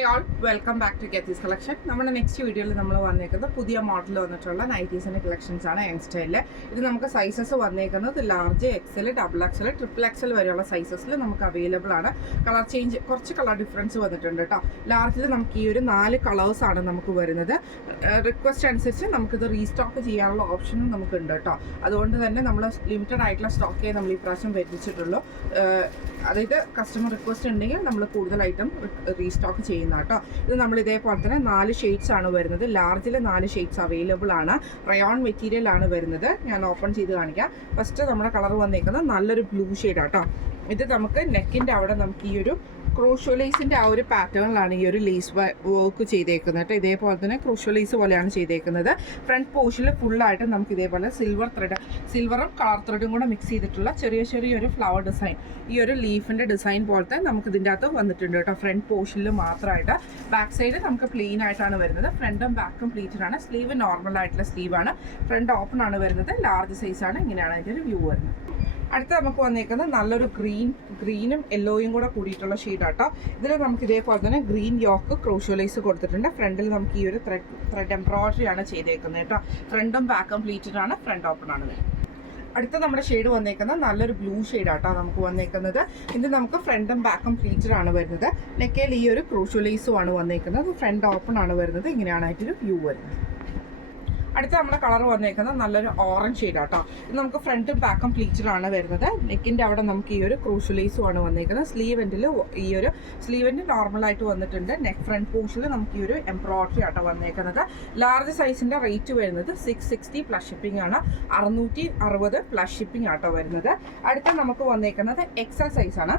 Hi all, welcome back to ഗെത്തീസ് collection. നമ്മുടെ next വീഡിയോയിൽ നമ്മൾ വന്നേക്കുന്നത് പുതിയ മോഡൽ വന്നിട്ടുള്ള നൈറ്റീസിൻ്റെ കളക്ഷൻസ് ആണ് യങ് സ്റ്റൈലിൽ. ഇത് നമുക്ക് സൈസസ് വന്നേക്കുന്നത് large, XL, double XL, triple XL വരെയുള്ള സൈസസിൽ നമുക്ക് അവൈലബിൾ ആണ്. കളർ ചേഞ്ച് കുറച്ച് കളർ ഡിഫറൻസ് വന്നിട്ടുണ്ട് കേട്ടോ. ലാർജിൽ നമുക്ക് ഈ ഒരു 4 കളേഴ്സാണ് നമുക്ക് വരുന്നത്. റിക്വസ്റ്റ് അനുസരിച്ച് നമുക്കിത് റീസ്റ്റോക്ക് ചെയ്യാനുള്ള ഓപ്ഷനും നമുക്കുണ്ട് കേട്ടോ. അതുകൊണ്ട് തന്നെ നമ്മൾ ലിമിറ്റഡ് ആയിട്ടുള്ള സ്റ്റോക്കേ നമ്മൾ ഈ പ്രാവശ്യം വരുത്തിച്ചിട്ടുള്ളൂ. അതായത് കസ്റ്റമർ റിക്വസ്റ്റ് ഉണ്ടെങ്കിൽ നമ്മൾ കൂടുതൽ ഐറ്റം റീസ്റ്റോക്ക് ചെയ്യുന്ന കേട്ടോ. ഇത് നമ്മൾ ഇതേപോലെ തന്നെ 4 ഷെയ്ഡ്സ് ആണ് വരുന്നത്. ലാർജിൽ 4 ഷെയ്ഡ്സ് അവൈലബിൾ ആണ്. റയോൺ മെറ്റീരിയൽ ആണ് വരുന്നത്. ഞാൻ ഓപ്പൺ ചെയ്ത് കാണിക്കാം. ഫസ്റ്റ് നമ്മുടെ കളർ വന്നേക്കുന്നത് നല്ലൊരു ബ്ലൂ ഷെയ്ഡ് ആട്ടോ. ഇത് നമുക്ക് നെക്കിൻ്റെ അവിടെ നമുക്ക് ഈ ഒരു ക്രോഷോ ലേസിൻ്റെ ആ ഒരു പാറ്റേണിലാണ് ഈ ഒരു ലേസ് വർക്ക് ചെയ്തേക്കുന്നത് കേട്ടോ. ഇതേപോലെ തന്നെ ക്രോഷോ ലേസ് പോലെയാണ് ചെയ്തേക്കുന്നത്. ഫ്രണ്ട് പോർഷനിൽ ഫുള്ളായിട്ട് നമുക്ക് ഇതേപോലെ സിൽവറും കളർ ത്രെഡും കൂടെ മിക്സ് ചെയ്തിട്ടുള്ള ചെറിയൊരു ഫ്ലവർ ഡിസൈൻ, ഈ ഒരു ലീഫിൻ്റെ ഡിസൈൻ പോലത്തെ നമുക്ക് ഇതിൻ്റെ അകത്ത് വന്നിട്ടുണ്ട് കേട്ടോ. ഫ്രണ്ട് പോർഷനിൽ മാത്രമായിട്ട്. ബാക്ക് സൈഡ് നമുക്ക് പ്ലെയിൻ ആയിട്ടാണ് വരുന്നത്. ഫ്രണ്ടും ബാക്കും പ്ലീറ്റഡ് ആണ്. സ്ലീവ് നോർമൽ ആയിട്ടുള്ള സ്ലീവാണ്. ഫ്രണ്ട് ഓപ്പൺ ആണ് വരുന്നത്. ലാർജ് സൈസാണ്. ഇങ്ങനെയാണ് അതിൻ്റെ ഒരു വ്യൂ വരുന്നത്. അടുത്ത നമുക്ക് വന്നേക്കുന്നത് നല്ലൊരു ഗ്രീനും യെല്ലോയും കൂടെ കൂടിയിട്ടുള്ള ഷെയ്ഡാട്ടോ. ഇതിൽ നമുക്ക് ഇതേപോലെ തന്നെ ഗ്രീൻ യോക്ക് ക്രോഷോ ലേസ് കൊടുത്തിട്ടുണ്ട്. ഫ്രണ്ടിൽ നമുക്ക് ഈ ഒരു ത്രെഡ് എംബ്രോയിഡറി ആണ് ചെയ്തേക്കുന്നത് കേട്ടോ. ഫ്രണ്ടും ബാക്കും പ്ലീറ്റഡ് ആണ്. ഫ്രണ്ട് ഓപ്പൺ ആണ് വരുന്നത്. അടുത്ത നമ്മുടെ ഷെയ്ഡ് വന്നേക്കുന്നത് നല്ലൊരു ബ്ലൂ ഷെയ്ഡാട്ടോ നമുക്ക് വന്നേക്കുന്നത്. ഇത് നമുക്ക് ഫ്രണ്ടും ബാക്കും പ്ലീറ്റഡ് ആണ് വരുന്നത്. നെക്കയിൽ ഈ ഒരു ക്രോഷോ ലേസും ആണ് വന്നേക്കുന്നത്. ഫ്രണ്ട് ഓപ്പൺ ആണ് വരുന്നത്. ഇങ്ങനെയാണ് അതിൻ്റെ വ്യൂ വരുന്നത്. അടുത്ത നമ്മുടെ കളർ വന്നേക്കുന്നത് നല്ലൊരു ഓറഞ്ച് ഷെയ്ഡാട്ടോ. ഇത് നമുക്ക് ഫ്രണ്ടും ബാക്കും പ്ലീറ്റഡ് ആണ് വരുന്നത്. നെക്കിൻ്റെ അവിടെ നമുക്ക് ഈ ഒരു ക്രോഷോ ലേസും ആണ് വന്നേക്കുന്നത്. സ്ലീവെൻഡ് നോർമലായിട്ട് വന്നിട്ടുണ്ട്. നെക്ക് ഫ്രണ്ട് പോർഷനിൽ നമുക്ക് ഈ ഒരു എംബ്രോയിഡറി ആട്ടോ വന്നേക്കുന്നത്. ലാർജ് സൈസിൻ്റെ റേറ്റ് വരുന്നത് 660 പ്ലസ് ഷിപ്പിംഗ് ആണ്. 660 പ്ലസ് ഷിപ്പിംഗ് ആട്ടോ വരുന്നത്. അടുത്ത നമുക്ക് വന്നേക്കുന്നത് എക്സൽ സൈസാണ്.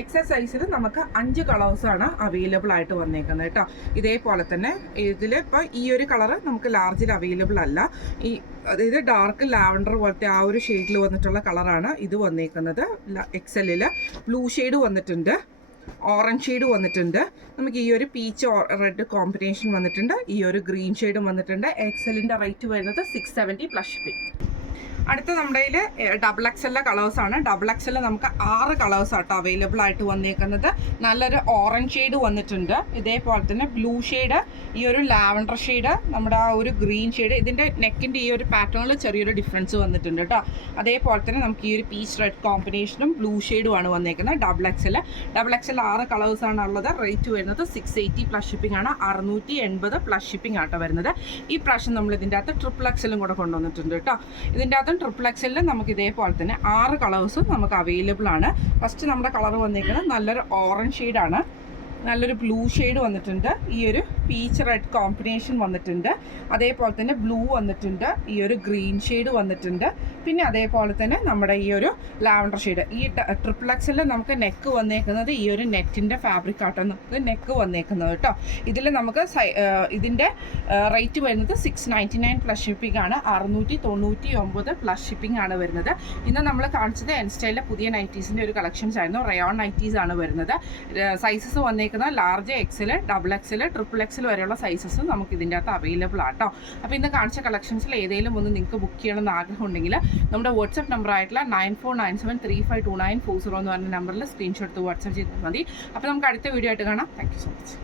എക്സൽ സൈസിൽ നമുക്ക് 5 കളേഴ്സാണ് അവൈലബിൾ ആയിട്ട് വന്നേക്കുന്നത് കേട്ടോ. ഇതേപോലെ തന്നെ ഇതിൽ ഇപ്പോൾ ഈ ഒരു കളറ് നമുക്ക് ലാർജിൽ അവൈലബിൾ അല്ല. അതായത് ഡാർക്ക് ലാവൻഡർ പോലത്തെ ആ ഒരു ഷെയ്ഡിൽ വന്നിട്ടുള്ള കളറാണ് ഇത് വന്നേക്കുന്നത്. എക്സലിൽ ബ്ലൂ ഷെയ്ഡ് വന്നിട്ടുണ്ട്, ഓറഞ്ച് ഷെയ്ഡ് വന്നിട്ടുണ്ട്. നമുക്ക് ഈ ഒരു പീച്ച് റെഡ് കോമ്പിനേഷൻ വന്നിട്ടുണ്ട്. ഈ ഒരു ഗ്രീൻ ഷെയ്ഡും വന്നിട്ടുണ്ട്. എക്സലിൻ്റെ റേറ്റ് വരുന്നത് 670 പ്ലസ് ഷിപ്പിംഗ്. അടുത്ത നമ്മുടെ കയ്യിൽ ഡബിൾ എക്സലിലെ കളേഴ്സാണ്. ഡബിൾ എക്സലിൽ നമുക്ക് 6 കളേഴ്സാട്ടോ അവൈലബിൾ ആയിട്ട് വന്നേക്കുന്നത്. നല്ലൊരു ഓറഞ്ച് ഷെയ്ഡ് വന്നിട്ടുണ്ട്. ഇതേപോലെ തന്നെ ബ്ലൂ ഷെയ്ഡ്, ഈ ഒരു ലാവൻഡർ ഷെയ്ഡ്, നമ്മുടെ ആ ഒരു ഗ്രീൻ ഷെയ്ഡ്. ഇതിൻ്റെ നെക്കിൻ്റെ ഈ ഒരു പാറ്റേണിൽ ചെറിയൊരു ഡിഫറൻസ് വന്നിട്ടുണ്ട് കേട്ടോ. അതേപോലെ തന്നെ നമുക്ക് ഈ ഒരു പീച്ച് റെഡ് കോമ്പിനേഷനും ബ്ലൂ ഷെയ്ഡും ആണ് വന്നേക്കുന്നത്. ഡബിൾ എക്സൽ 6 കളേഴ്സാണ് ഉള്ളത്. റേറ്റ് വരുന്നത് 680 പ്ലസ് ഷിപ്പിംഗ് ആണ്. 680 പ്ലസ് ഷിപ്പിംഗ് ആട്ടോ വരുന്നത്. ഈ പ്രാവശ്യം നമ്മൾ ഇതിൻ്റെ അകത്ത് ട്രിപ്പിൾ എക്സലും കൂടെ കൊണ്ടുവന്നിട്ടുണ്ട് കേട്ടോ. ഇതിൻ്റെ അകത്ത് ട്രിപ്പിൾ എക്സലിൽ നമുക്ക് ഇതേപോലെ തന്നെ 6 കളേഴ്സും നമുക്ക് അവൈലബിൾ ആണ്. ഫസ്റ്റ് നമ്മുടെ കളർ വന്നിരിക്കുന്നത് നല്ലൊരു ഓറഞ്ച് ഷെയ്ഡാണ്. നല്ലൊരു ബ്ലൂ ഷെയ്ഡ് വന്നിട്ടുണ്ട്. ഈ ഒരു പീച്ച് റെഡ് കോമ്പിനേഷൻ വന്നിട്ടുണ്ട്. അതേപോലെ തന്നെ ബ്ലൂ വന്നിട്ടുണ്ട്. ഈ ഒരു ഗ്രീൻ ഷെയ്ഡ് വന്നിട്ടുണ്ട്. പിന്നെ അതേപോലെ തന്നെ നമ്മുടെ ഈ ഒരു ലാവൻഡർ ഷെയ്ഡ്. ഈ ട്രിപ്പിൾ എക്സലിൽ നമുക്ക് നെക്ക് വന്നേക്കുന്നത് ഈ ഒരു നെറ്റിൻ്റെ ഫാബ്രിക് ആട്ടോ നമുക്ക് നെക്ക് വന്നേക്കുന്നത് കേട്ടോ. ഇതിൽ നമുക്ക് ഇതിൻ്റെ റേറ്റ് വരുന്നത് 699 പ്ലസ് ഷിപ്പിംഗ് ആണ്. 699 പ്ലസ് ഷിപ്പിംഗ് ആണ് വരുന്നത്. ഇന്ന് നമ്മൾ കാണിച്ചത് എൻ സ്റ്റൈലിലെ പുതിയ നൈറ്റീസിൻ്റെ ഒരു കളക്ഷൻസ് ആയിരുന്നു. റയോൺ നൈറ്റീസ് ആണ് വരുന്നത്. സൈസസ് വന്നേക്കുന്നത് large, XL, double XL, triple XL വരെയുള്ള സൈസസ് നമുക്ക് ഇതിൻ്റെ അകത്ത് അവൈലബിൾ ആട്ടോ. അപ്പോൾ ഇന്ന് കാണിച്ച കളക്ഷൻസിൽ ഏതെങ്കിലും ഒന്ന് നിങ്ങൾക്ക് ബുക്ക് ചെയ്യണമെന്ന് ആഗ്രഹം ഉണ്ടെങ്കിൽ നമ്മുടെ വാട്സ്ആപ്പ് നമ്പർ ആയിട്ടുള്ള 9497352940 എന്ന് പറഞ്ഞ നമ്പറിൽ സ്ക്രീൻഷോട്ട് വാട്സ്ആപ്പ് ചെയ്താൽ മതി. അപ്പോൾ നമുക്ക് അടുത്ത വീഡിയോ ആയിട്ട് കാണാം. Thank you so much.